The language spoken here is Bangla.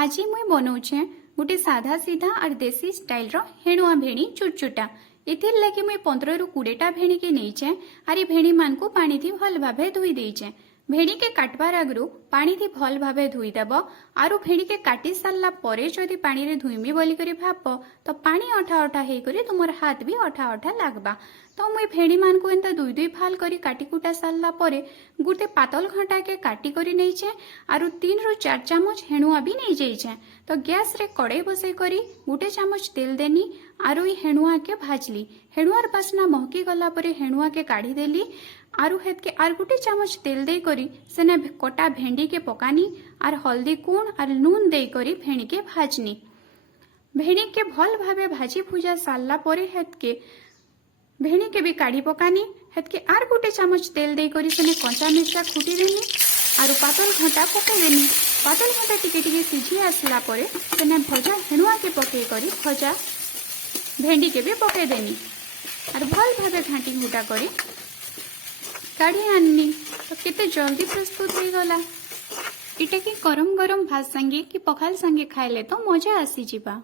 ଆଜି ମୁଇଁ ବନଉଛେଁ ଗୋଟେ ସାଧା ସିଧା ଆର୍ ଦେଶୀ ଷ୍ଟାଇଲ୍ର ହେଣୁଆ ଭେଣି ଚୁଟଚୁଟା ଏଥିର୍ ଲାଗି ମୁଇଁ ପନ୍ଦରରୁ କୋଡ଼ିଏଟା ଭେଣୀକେ ନେଇଛେଁ ଆର୍ ଏ ଭେଣିମାନଙ୍କୁ ପାଣିଥି ଭଲ୍ ଭାବେ ଧୋଇ ଦେଇଛେଁ ভেড়িকে কাটবার আগুরু পাণিটি ভল ভাবে ধুই দেব আর ভেড়িকে কাটি সারা পরে যদি রে ধুইমি বলি বলিকি ভাব তো পাণি অঠা অঠা হয়েকরি তোমার হাত বি অঠা অঠা লাগবা তো মুই ভেড়ি মানুষ এমতা দুই দুই ভাল করে কাটি কুটা সারা পরে গোটে পাতল ঘটাকে কাটি করে নেইছে আর তিন রু চার চামচ হেণুয়া বি নেই যাইছে তো গ্যাস রে কড়াই বসাই করে গোটে চামচ তেল দেনি আর ওই হেণুয়াকে ভাজলি হেণুয়ার বাসনা মহকি গলা পরে হেণুয়াকে কাঢ়ি দেলি ଆରୁ ହେତ୍କେ ଆର୍ ଗୁଟେ ଚାମଚ ତେଲ ଦେଇକରି ସେନେ କଟା ଭେଣ୍ଡିକେ ପକାନି ଆର୍ ହଳଦୀ କୁଣ ଆର୍ ନୁନ୍ ଦେଇକରି ଭେଣିକେ ଭାଜନି ଭେଣିକେ ଭଲ୍ ଭାବେ ଭାଜି ଭୁଜା ସାରିଲା ପରେ ହେତ୍କେ ଭେଣିକେ ବି କାଢ଼ି ପକାନି ହେତ୍କେ ଆର୍ ଗୁଟେ ଚାମଚ ତେଲ ଦେଇକରି ସେନେ କଞ୍ଚା ମିର୍ଚା ଖୁଟି ଦେନି ଆରୁ ପାତଲ ଘଣ୍ଟା ପକେଇ ଦେନି ପାତଲ ଘଣ୍ଟା ଟିକେ ଟିକେ ସିଝି ଆସିଲା ପରେ ସେନେ ଭଜା ହେଣୁଆକେ ପକେଇ କରି ଭଜା ଭେଣ୍ଡିକେ ବି ପକେଇ ଦେନି ଆର୍ ଭଲ୍ ଭାବେ ଘାଣ୍ଟି ଘୁଟା କରି କାଢ଼ି ଆଣିନି ତ କେତେ ଜଲ୍ଦି ପ୍ରସ୍ତୁତ ହେଇଗଲା ଏଇଟା କି ଗରମ ଗରମ ଭାତ ସାଙ୍ଗେ କି ପଖାଲ ସାଙ୍ଗେ ଖାଇଲେ ତ ମଜା ଆସିଯିବା